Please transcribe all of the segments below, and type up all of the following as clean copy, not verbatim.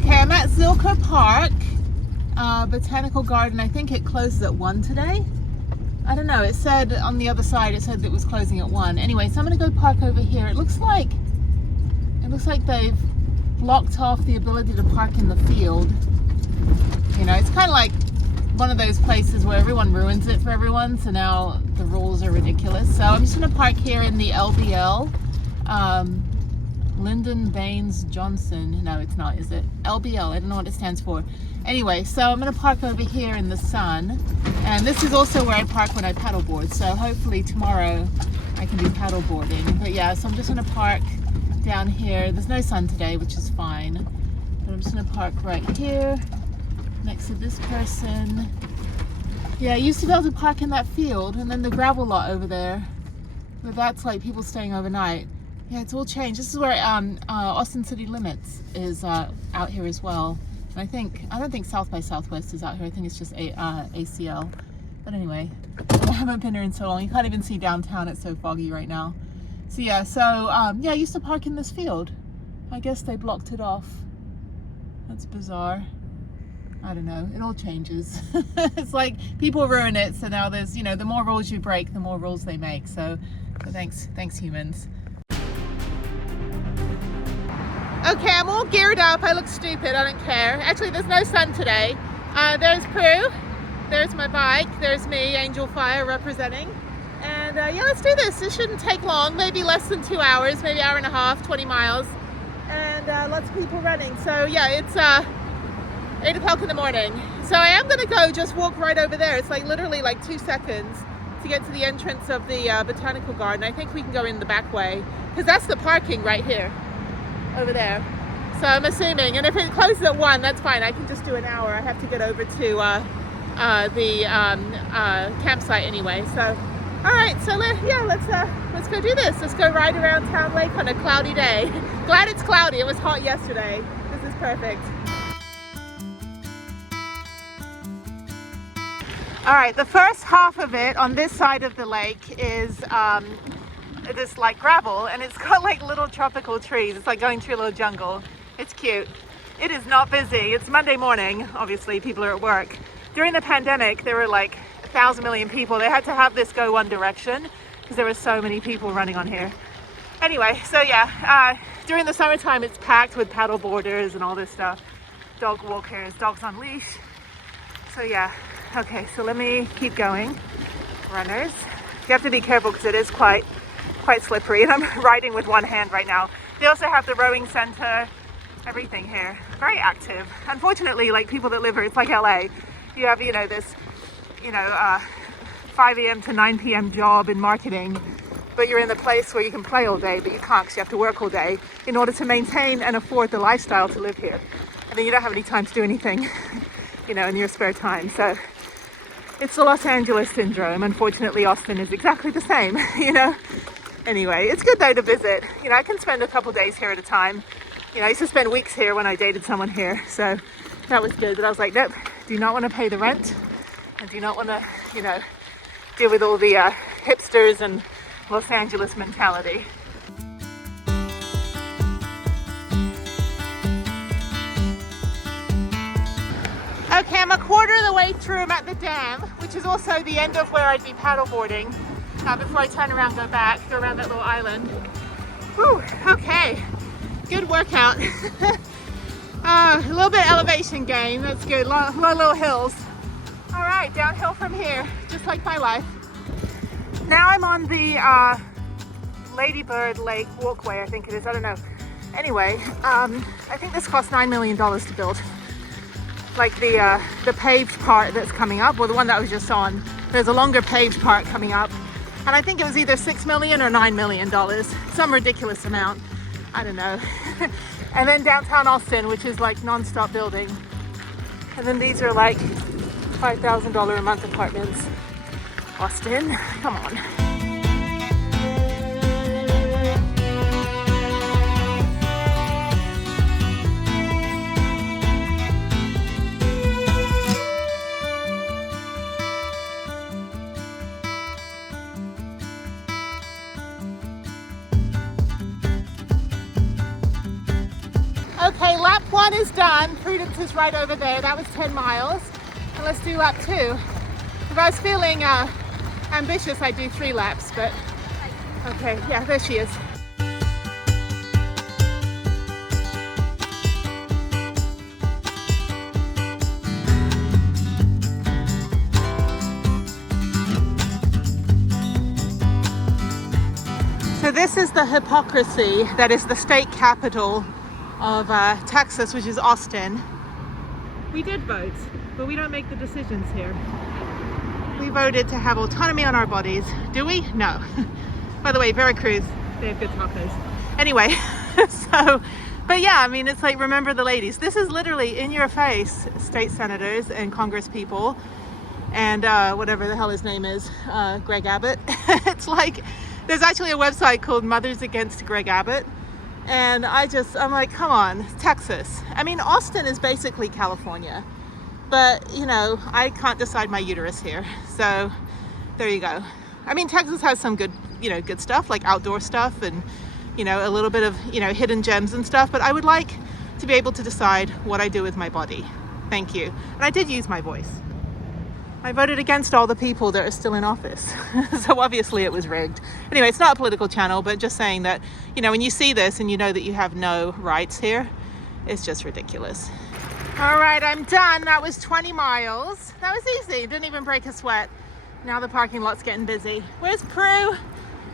Okay, I'm at ZILKER Park, Botanical Garden. I think it closes at 1 today. I don't know, it said on the other side, it said it was closing at 1. Anyway, so I'm gonna go park over here. It looks like they've blocked off the ability to park in the field. You know, it's kind of like one of those places where everyone ruins it for everyone, so now the rules are ridiculous. So I'm just gonna park here in the LBL. Lyndon Baines Johnson. No, it's not, is it? LBL, I don't know what it stands for. Anyway, so I'm gonna park over here in the sun. And this is also where I park when I paddleboard. So hopefully tomorrow I can do paddleboarding. But yeah, so I'm just gonna park down here. There's no sun today, which is fine. But I'm just gonna park right here next to this person. Yeah, I used to be able to park in that field and then the gravel lot over there. But that's like people staying overnight. Yeah, it's all changed. This is where Austin City Limits is out here as well. And I don't think South by Southwest is out here. I think it's just ACL. But anyway, I haven't been here in so long. You can't even see downtown. It's so foggy right now. So yeah, yeah, I used to park in this field. I guess they blocked it off. That's bizarre. I don't know. It all changes. It's like people ruin it. So now there's, you know, the more rules you break, the more rules they make. So thanks humans. Okay, I'm all geared up. I look stupid. I don't care. Actually, there's no sun today. There's Prue. There's my bike. There's me, Angel Fire, representing. And yeah, let's do this. This shouldn't take long. Maybe less than 2 hours. Maybe hour and a half, 20 miles. And lots of people running. So yeah, it's 8 o'clock in the morning. So I am going to go just walk right over there. It's like literally like 2 seconds to get to the entrance of the Botanical Garden. I think we can go in the back way because that's the parking right here. Over there. So I'm assuming, and if it closes at 1, that's fine. I can just do an hour. I have to get over to the campsite anyway. So, all right. So let's go do this. Let's go ride around Town Lake on a cloudy day. Glad it's cloudy. It was hot yesterday. This is perfect. All right. The first half of it on this side of the lake is this like gravel, and it's got like little tropical trees. It's like going through a little jungle. It's cute. It is not busy. It's Monday morning. Obviously people are at work. During the pandemic there were like 1,000 million people. They had to have this go one direction because there were so many people running on here. Anyway, so yeah, during the summertime it's packed with paddle boarders and all this stuff. Dog walkers, dogs on leash. So yeah, okay, so let me keep going. Runners, you have to be careful because it is quite slippery, and I'm riding with one hand right now. They also have the rowing center, everything here. Very active. Unfortunately, like people that live here, it's like LA. You have, you know, this, you know, 5 a.m. to 9 p.m. job in marketing, but you're in the place where you can play all day, but you can't because you have to work all day in order to maintain and afford the lifestyle to live here. And then you don't have any time to do anything, you know, in your spare time. So it's the Los Angeles syndrome. Unfortunately, Austin is exactly the same, you know. Anyway, it's good though to visit. You know, I can spend a couple days here at a time. You know, I used to spend weeks here when I dated someone here, so that was good. But I was like, nope, do not want to pay the rent, and do not want to, you know, deal with all the hipsters and Los Angeles mentality. Okay, I'm a quarter of the way through. I'm at the dam, which is also the end of where I'd be paddleboarding. Before I turn around, go around that little island. Whew, okay, good workout. A little bit elevation gain, that's good, little hills. All right, downhill from here, just like my life. Now I'm on the Ladybird Lake walkway, I think it is, I don't know. Anyway, I think this cost $9 million to build. Like the paved part that's coming up, or the one that I was just on. There's a longer paved part coming up. And I think it was either $6 million or $9 million, some ridiculous amount. I don't know. And then downtown Austin, which is like non-stop building. And then these are like $5,000 a month apartments. Austin, come on. Okay, lap 1 is done. Prudence is right over there. That was 10 miles. And let's do lap 2. If I was feeling ambitious, I'd do 3 laps, but okay, yeah, there she is. So this is the hypocrisy that is the state capital of Texas, which is Austin. We did vote, but we don't make the decisions here. We voted to have autonomy on our bodies. Do we? No. By the way, Veracruz, they have good tacos. Anyway, so, but yeah, I mean, it's like, remember the ladies. This is literally in your face, state senators and Congress people and whatever the hell his name is, Greg Abbott. It's like, there's actually a website called Mothers Against Greg Abbott. And I'm like, come on, Texas. I mean, Austin is basically California. But, you know, I can't decide my uterus here. So there you go. I mean, Texas has some good, you know, good stuff, like outdoor stuff and, you know, a little bit of, you know, hidden gems and stuff. But I would like to be able to decide what I do with my body. Thank you. And I did use my voice. I voted against all the people that are still in office. So obviously it was rigged. Anyway, it's not a political channel, but just saying that, you know, when you see this and you know that you have no rights here, it's just ridiculous. All right, I'm done. That was 20 miles. That was easy. Didn't even break a sweat. Now the parking lot's getting busy. Where's Prue?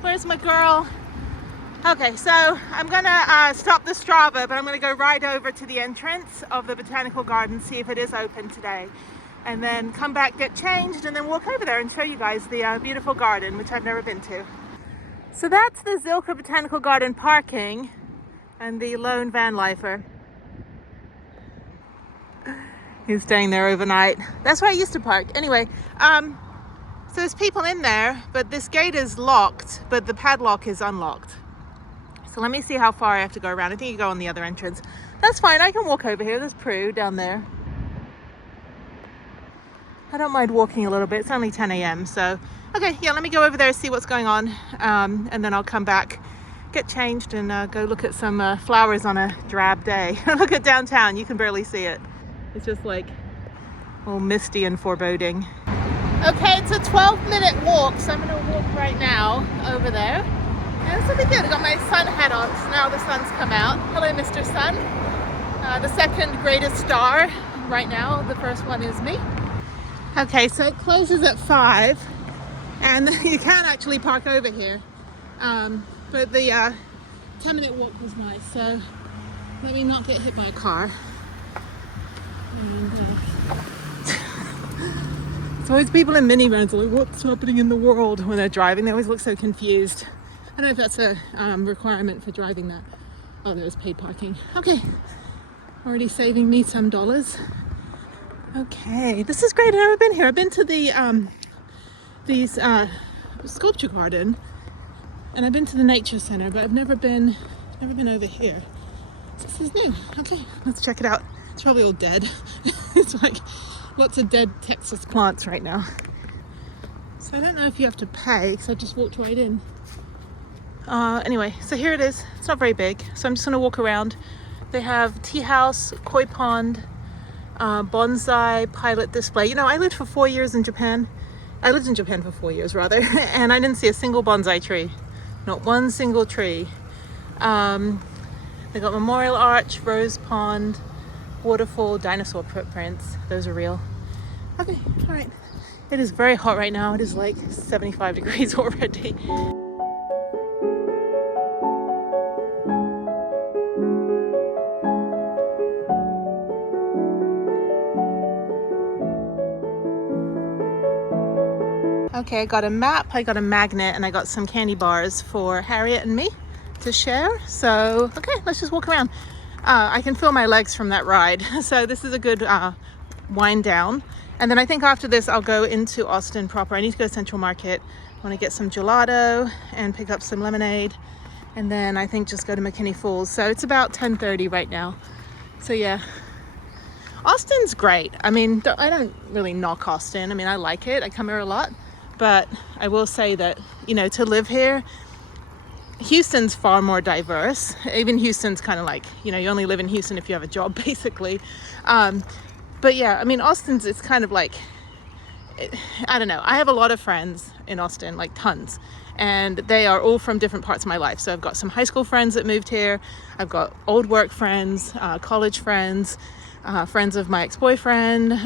Where's my girl? Okay, so I'm gonna stop the Strava, but I'm gonna go right over to the entrance of the Botanical Garden, see if it is open today. And then come back, get changed, and then walk over there and show you guys the beautiful garden, which I've never been to. So that's the ZILKER Botanical Garden parking and the lone Vanlifer. He's staying there overnight. That's where I used to park. Anyway, so there's people in there, but this gate is locked, but the padlock is unlocked. So let me see how far I have to go around. I think you go on the other entrance. That's fine, I can walk over here. There's Prue down there. I don't mind walking a little bit. It's only 10 a.m. So, okay, yeah, let me go over there and see what's going on. And then I'll come back, get changed, and go look at some flowers on a drab day. Look at downtown. You can barely see it. It's just like all misty and foreboding. Okay, it's a 12-minute walk, so I'm going to walk right now over there. And this will be good. I've got my sun hat on, so now the sun's come out. Hello, Mr. Sun. The second greatest star right now. The first one is me. Okay, so it closes at 5, and you can actually park over here, but the 10-minute walk was nice, so let me not get hit by a car. And, it's always people in minivans are like, what's happening in the world when they're driving? They always look so confused. I don't know if that's a requirement for driving that. Oh, there's paid parking. Okay, already saving me some dollars. Okay, this is great. I've never been here. I've been to the sculpture garden, and I've been to the nature center, but I've never been over here. So this is new. Okay, let's check it out. It's probably all dead. It's like lots of dead Texas plants right now. So I don't know if you have to pay because I just walked right in. Anyway, so here it is. It's not very big, so I'm just gonna walk around. They have tea house, koi pond, bonsai, pilot display. You know, I lived for 4 years in Japan. I lived in Japan for 4 years rather, and I didn't see a single bonsai tree. Not one single tree. They got memorial arch, rose pond, waterfall, dinosaur footprints. Those are real. Okay, all right. It is very hot right now. It is like 75 degrees already. Okay, I got a map, I got a magnet, and I got some candy bars for Harriet and me to share. So, okay, let's just walk around. I can feel my legs from that ride. So this is a good wind down. And then I think after this, I'll go into Austin proper. I need to go to Central Market. I want to get some gelato and pick up some lemonade. And then I think just go to McKinney Falls. So it's about 10:30 right now. So yeah. Austin's great. I mean, I don't really knock Austin. I mean, I like it. I come here a lot. But I will say that, you know, to live here, Houston's far more diverse. Even Houston's kind of like, you know, you only live in Houston if you have a job, basically. But yeah, I mean, Austin's, it's kind of like, I don't know. I have a lot of friends in Austin, like tons. And they are all from different parts of my life. So I've got some high school friends that moved here. I've got old work friends, college friends, friends of my ex-boyfriend,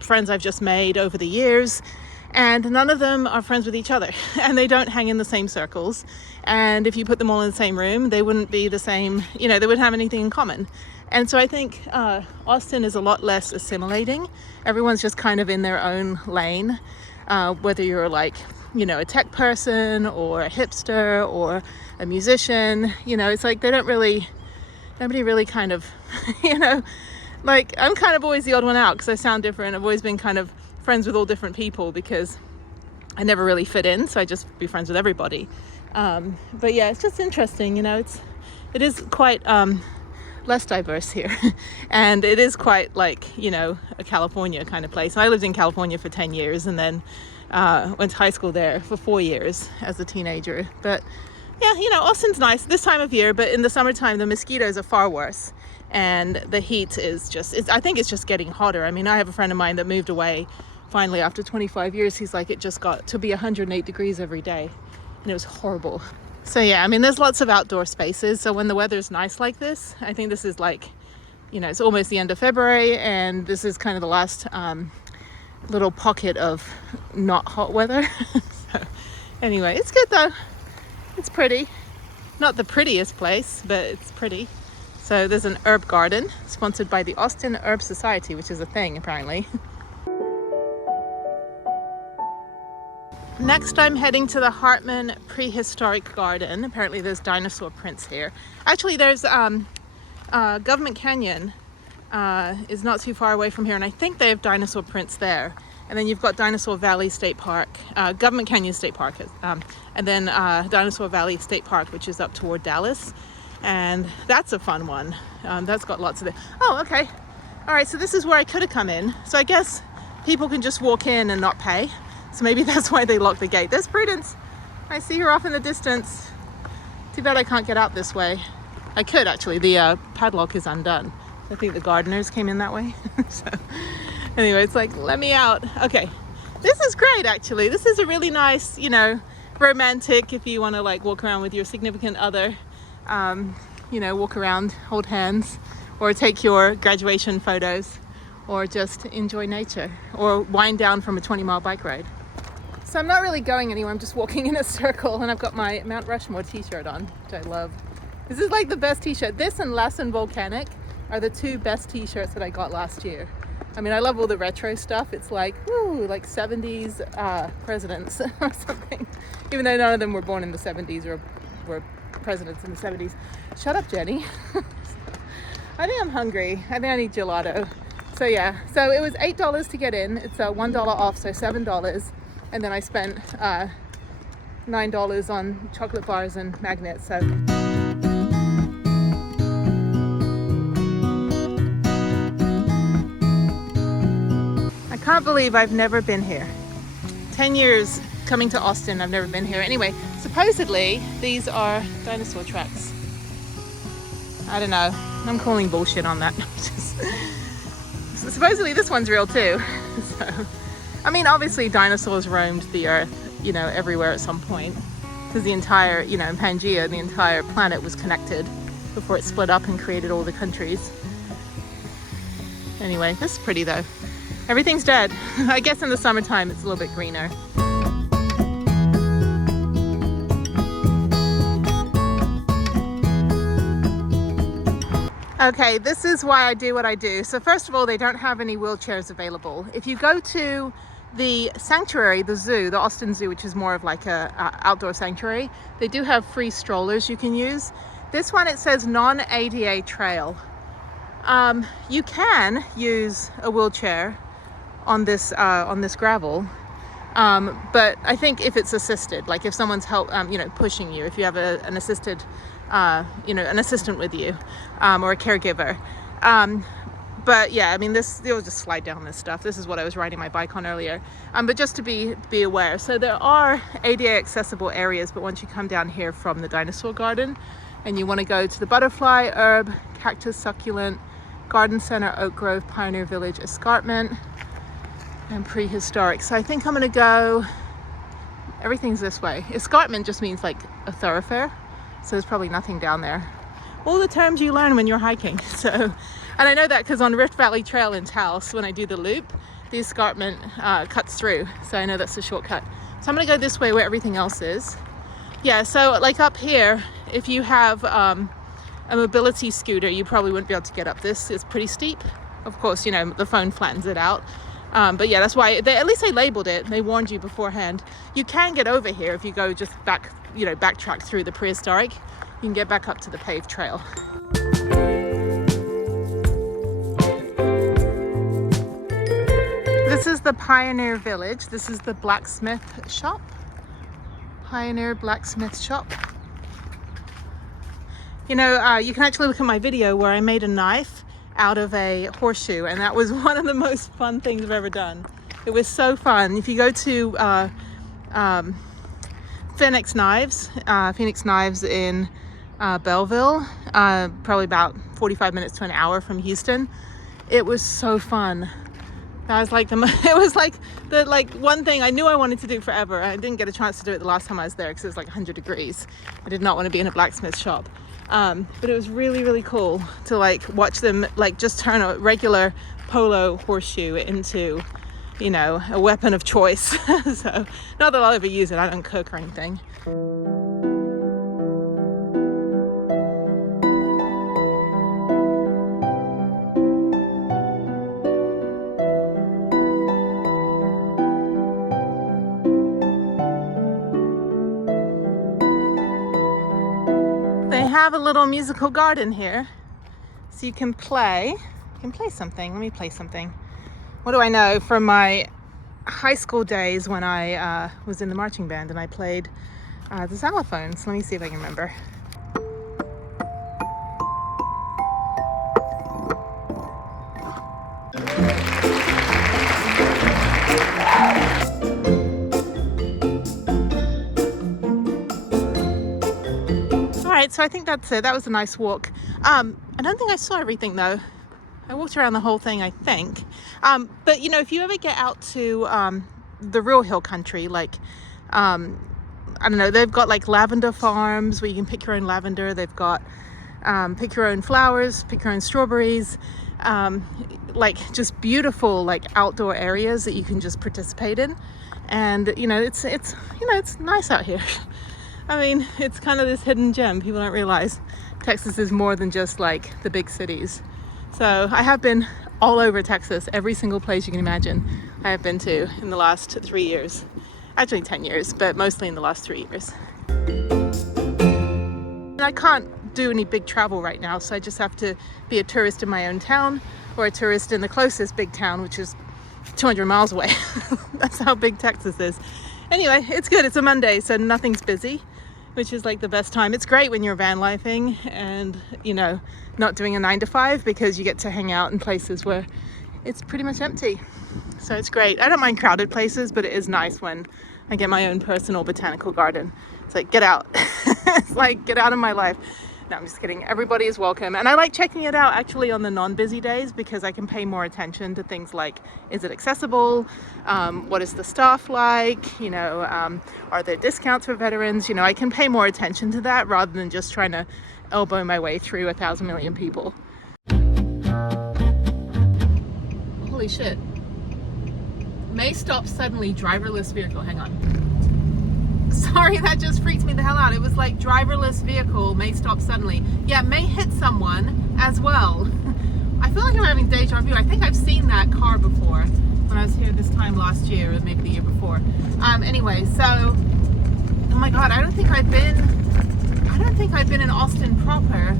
friends I've just made over the years. And none of them are friends with each other. And they don't hang in the same circles. And if you put them all in the same room, they wouldn't be the same, you know, they wouldn't have anything in common. And so I think Austin is a lot less assimilating. Everyone's just kind of in their own lane, whether you're like, you know, a tech person or a hipster or a musician. You know, it's like nobody really kind of, you know, like I'm kind of always the odd one out because I sound different. I've always been kind of friends with all different people because I never really fit in, so I just be friends with everybody. But yeah, it's just interesting, you know, it is quite less diverse here. And it is quite like, you know, a California kind of place. I lived in California for 10 years and then went to high school there for 4 years as a teenager. But yeah, you know, Austin's nice this time of year, but in the summertime the mosquitoes are far worse and the heat is just, I think it's just getting hotter. I mean, I have a friend of mine that moved away finally after 25 years. He's like, it just got to be 108 degrees every day and it was horrible. So yeah, I mean, there's lots of outdoor spaces. So when the weather's nice like this, I think this is like, you know, it's almost the end of February and this is kind of the last little pocket of not hot weather. So anyway, it's good though. It's pretty. Not the prettiest place, but it's pretty. So there's an herb garden sponsored by the Austin Herb Society, which is a thing apparently. Next, I'm heading to the Hartman Prehistoric Garden. Apparently there's dinosaur prints here. Actually, there's Government Canyon is not too far away from here, and I think they have dinosaur prints there. And then you've got Dinosaur Valley State Park, Government Canyon State Park, and then Dinosaur Valley State Park, which is up toward Dallas. And that's a fun one. That's got lots of it. Oh, okay. All right, so this is where I could have come in. So I guess people can just walk in and not pay. So maybe that's why they locked the gate. There's Prudence. I see her off in the distance. Too bad I can't get out this way. I could actually, the padlock is undone. I think the gardeners came in that way. So anyway, it's like, let me out. Okay, this is great actually. This is a really nice, you know, romantic, if you want to like walk around with your significant other, you know, walk around, hold hands, or take your graduation photos, or just enjoy nature, or wind down from a 20-mile bike ride. So I'm not really going anywhere, I'm just walking in a circle, and I've got my Mount Rushmore t-shirt on, which I love. This is like the best t-shirt. This and Lassen Volcanic are the two best t-shirts that I got last year. I mean, I love all the retro stuff. It's like, woo, like 70s presidents or something. Even though none of them were born in the 70s or were presidents in the 70s. Shut up, Jenny. I think I'm hungry. I think I need gelato. So yeah, so it was $8 to get in. It's $1 off, so $7. And then I spent $9 on chocolate bars and magnets. So I can't believe I've never been here. 10 years coming to Austin, I've never been here. Anyway, supposedly these are dinosaur tracks. I don't know. I'm calling bullshit on that. Supposedly this one's real too. So, I mean, obviously dinosaurs roamed the earth, you know, everywhere at some point. Because the entire, you know, in Pangea, the entire planet was connected before it split up and created all the countries. Anyway, this is pretty though. Everything's dead. I guess in the summertime it's a little bit greener. Okay, this is why I do what I do. So first of all, they don't have any wheelchairs available. If you go to the sanctuary, the zoo, the Austin Zoo, which is more of like a outdoor sanctuary, they do have free strollers you can use. This one, it says non-ADA trail. You can use a wheelchair on this gravel, but I think if it's assisted, like if someone's you know, pushing you, if you have an assisted, you know, an assistant with you, or a caregiver. But yeah, I mean, you'll just slide down this stuff. This is what I was riding my bike on earlier. But just to be aware, so there are ADA accessible areas, but once you come down here from the dinosaur garden and you want to go to the butterfly, herb, cactus, succulent, garden center, oak grove, pioneer village, escarpment, and prehistoric. So I think I'm going to go, everything's this way. Escarpment just means like a thoroughfare. So there's probably nothing down there. All the terms you learn when you're hiking. So, and I know that because on Rift Valley Trail in Taos, when I do the loop, the escarpment cuts through. So I know that's a shortcut. So I'm gonna go this way where everything else is. Yeah, so like up here, if you have a mobility scooter, you probably wouldn't be able to get up this. It's pretty steep. Of course, you know, the phone flattens it out. But yeah, that's why at least they labeled it. They warned you beforehand. You can get over here if you go just back, you know, backtrack through the prehistoric. You can get back up to the paved trail. This is the Pioneer Village. This is the blacksmith shop. Pioneer Blacksmith Shop. You know, you can actually look at my video where I made a knife out of a horseshoe, and that was one of the most fun things I've ever done. It was so fun. If you go to Phoenix Knives in Belleville, probably about 45 minutes to an hour from Houston. It was so fun. That was like it was like the one thing I knew I wanted to do forever. I didn't get a chance to do it the last time I was there because it was like 100 degrees. I did not want to be in a blacksmith shop. But it was really, really cool to like watch them like just turn a regular polo horseshoe into, you know, a weapon of choice. So not that I'll ever use it. I don't cook or anything. They have a little musical garden here, so you can play something. Let me play something. What do I know from my high school days when I was in the marching band and I played the xylophones. Let me see if I can remember. So I think that's it. That was a nice walk. I don't think I saw everything though. I walked around the whole thing, I think. But you know, if you ever get out to the real hill country, like I don't know, they've got like lavender farms where you can pick your own lavender. They've got pick your own flowers, pick your own strawberries, like just beautiful like outdoor areas that you can just participate in. And you know, it's nice out here. I mean, it's kind of this hidden gem. People don't realize Texas is more than just like the big cities. So I have been all over Texas, every single place you can imagine I have been to in the last 3 years. Actually 10 years, but mostly in the last 3 years. And I can't do any big travel right now, so I just have to be a tourist in my own town or a tourist in the closest big town, which is 200 miles away. That's how big Texas is. Anyway, it's good. It's a Monday, so nothing's busy, which is like the best time. It's great when you're van lifing and, you know, not doing a 9 to 5 because you get to hang out in places where it's pretty much empty. So it's great. I don't mind crowded places, but it is nice when I get my own personal botanical garden. It's like, get out. It's like, get out of my life. No, I'm just kidding. Everybody is welcome. And I like checking it out actually on the non-busy days because I can pay more attention to things like, is it accessible? What is the staff like? You know, are there discounts for veterans? You know, I can pay more attention to that rather than just trying to elbow my way through 1,000 million people. Holy shit. May stop suddenly, driverless vehicle. Hang on. Sorry, that just freaked me the hell out. It was like driverless vehicle may stop suddenly. Yeah, may hit someone as well. I feel like I'm having deja vu. I think I've seen that car before when I was here this time last year or maybe the year before. Anyway, so oh my god, I don't think I've been in Austin proper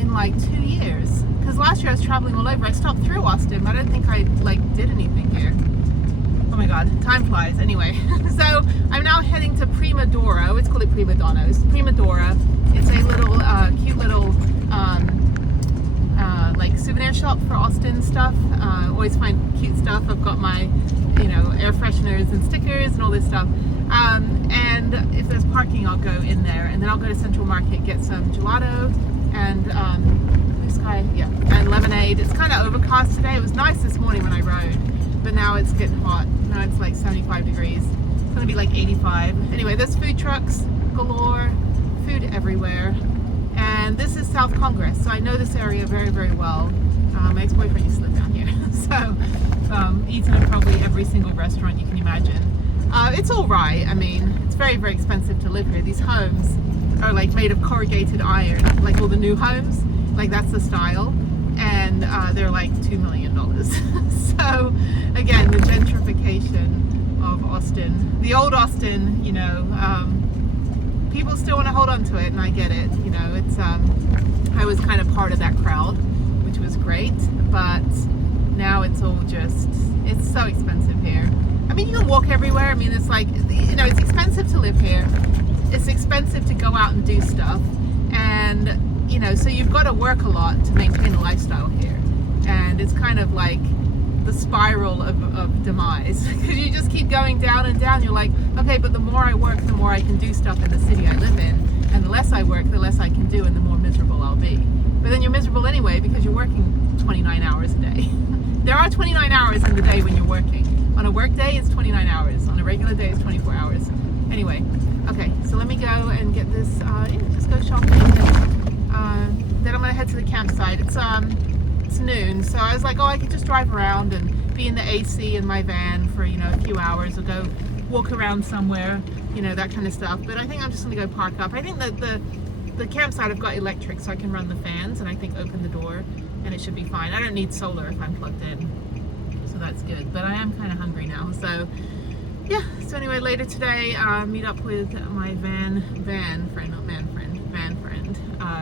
in like 2 years. Because last year I was traveling all over. I stopped through Austin, but I don't think I like did anything here. Oh my god, time flies. Anyway, so I'm now heading to Prima Dora. Let's call it Prima Donna's. Prima Dora. It's a little cute little like souvenir shop. shop for Austin stuff. Always find cute stuff. I've got my, you know, air fresheners and stickers and all this stuff. And if there's parking, I'll go in there, and then I'll go to Central Market, get some gelato and blue sky, yeah, and lemonade. It's kind of overcast today. It was nice this morning when I rode, but now it's getting hot. Now it's like 75 degrees. It's gonna be like 85. Anyway, there's food trucks galore, food everywhere. And this is South Congress, so I know this area very, very well. My ex-boyfriend used to live down here, so eaten at probably every single restaurant you can imagine. It's all right. I mean, it's very, very expensive to live here. These homes are like made of corrugated iron, like all the new homes, like that's the style, and they're like $2 million. So again, the gentrification of Austin, the old Austin, you know, people still want to hold on to it, and I get it. You know, it's I was kind of part of that crowd, which was great, but now it's all just, it's so expensive here. I mean, you can walk everywhere. I mean, it's like, you know, it's expensive to live here. It's expensive to go out and do stuff, and you know, so you've got to work a lot to maintain a lifestyle here, and it's kind of like the spiral of demise, because you just keep going down and down. You're like, okay, but the more I work, the more I can do stuff in the city I live in, and the less I work, the less I can do, and the more miserable I'll be. But then you're miserable anyway, because you're working 29 hours a day. There are 29 hours in the day when you're working. On a work day, it's 29 hours. On a regular day, it's 24 hours. Anyway, okay, so let me go and get this, just go shopping. And, then I'm gonna head to the campsite. It's noon, so I was like, oh, I could just drive around and be in the AC in my van for, you know, a few hours, or go walk around somewhere, you know, that kind of stuff. But I think I'm just gonna go park up. I think that the campsite, I've got electric, so I can run the fans and I think open the door, and it should be fine. I don't need solar if I'm plugged in, so that's good. But I am kind of hungry now, so yeah. So anyway, later today, meet up with my van friend,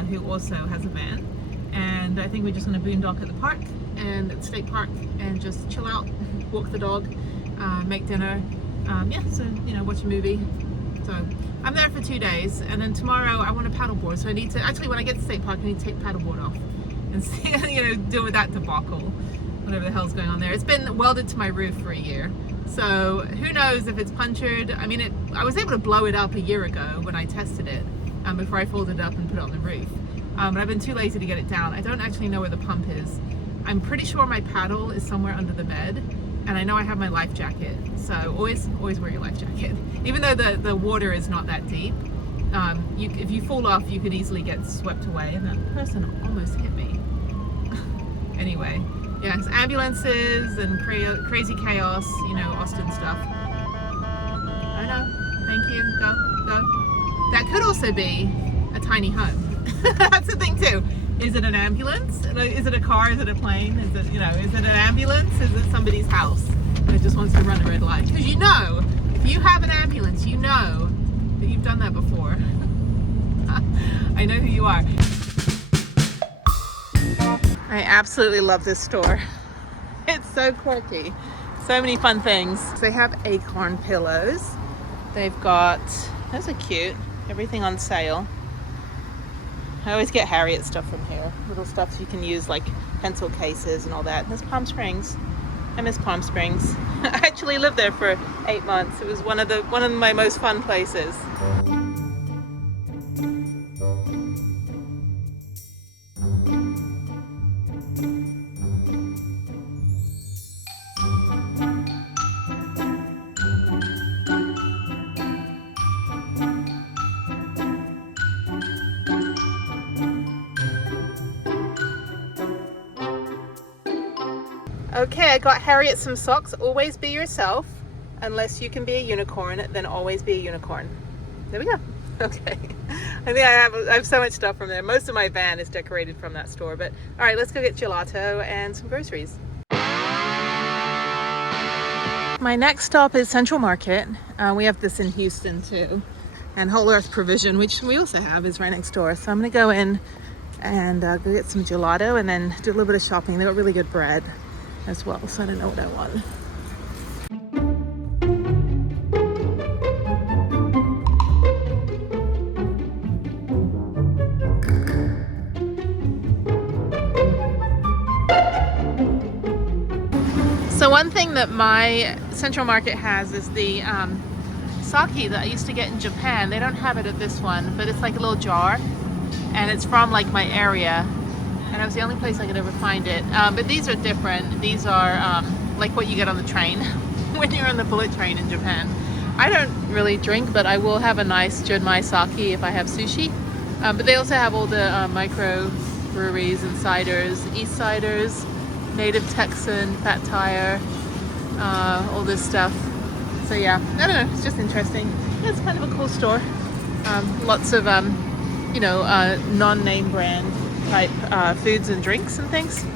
who also has a van, and I think we're just going to boondock at the park and at the state park and just chill out, walk the dog, make dinner, yeah, so, you know, watch a movie. So I'm there for 2 days, and then tomorrow I want to paddleboard, so I need to, actually when I get to the state park, I need to take paddleboard off and see, you know, deal with that debacle, whatever the hell's going on there. It's been welded to my roof for a year, so who knows if it's punctured. I mean, I was able to blow it up a year ago when I tested it, before I folded it up and put it on the roof. But I've been too lazy to get it down. I don't actually know where the pump is. I'm pretty sure my paddle is somewhere under the bed, and I know I have my life jacket, so always wear your life jacket. Even though the water is not that deep, if you fall off, you could easily get swept away, and that person almost hit me. Anyway, yeah, it's ambulances and crazy chaos, you know, Austin stuff. I know, thank you, go. That could also be a tiny home. That's the thing too. Is it an ambulance? Is it a car? Is it a plane? Is it, you know, is it an ambulance? Is it somebody's house that just wants to run a red light? Because you know, if you have an ambulance, you know that you've done that before. I know who you are. I absolutely love this store. It's so quirky. So many fun things. They have acorn pillows. They've got, those are cute, everything on sale. I always get Harriet stuff from here. Little stuff you can use, like pencil cases and all that. There's Palm Springs. I miss Palm Springs. I actually lived there for 8 months. It was one of my most fun places. Okay, I got Harriet some socks. Always be yourself. Unless you can be a unicorn, then always be a unicorn. There we go. Okay. I think I have so much stuff from there. Most of my van is decorated from that store. But all right, let's go get gelato and some groceries. My next stop is Central Market. We have this in Houston too. And Whole Earth Provision, which we also have, is right next door. So I'm gonna go in and go get some gelato and then do a little bit of shopping. They got really good bread as well, so I don't know what I want. So one thing that my Central Market has is the sake that I used to get in Japan. They don't have it at this one, but it's like a little jar, and it's from like my area, and it was the only place I could ever find it. But these are different. These are like what you get on the train when you're on the bullet train in Japan. I don't really drink, but I will have a nice Junmai sake if I have sushi. But they also have all the micro breweries and ciders, East ciders, native Texan, Fat Tire, all this stuff. So yeah, I don't know, it's just interesting. Yeah, it's kind of a cool store. Lots of, you know, non-name brand type foods and drinks and things.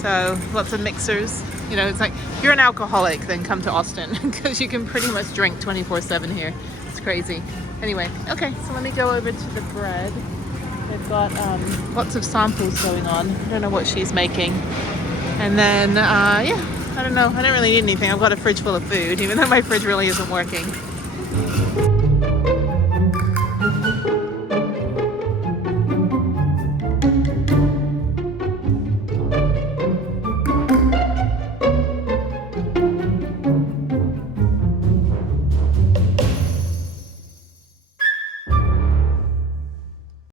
So lots of mixers. You know, it's like, if you're an alcoholic, then come to Austin because you can pretty much drink 24/7 here. It's crazy. Anyway, okay, so let me go over to the bread. They've got lots of samples going on. I don't know what she's making. And then, yeah, I don't know. I don't really need anything. I've got a fridge full of food, even though my fridge really isn't working.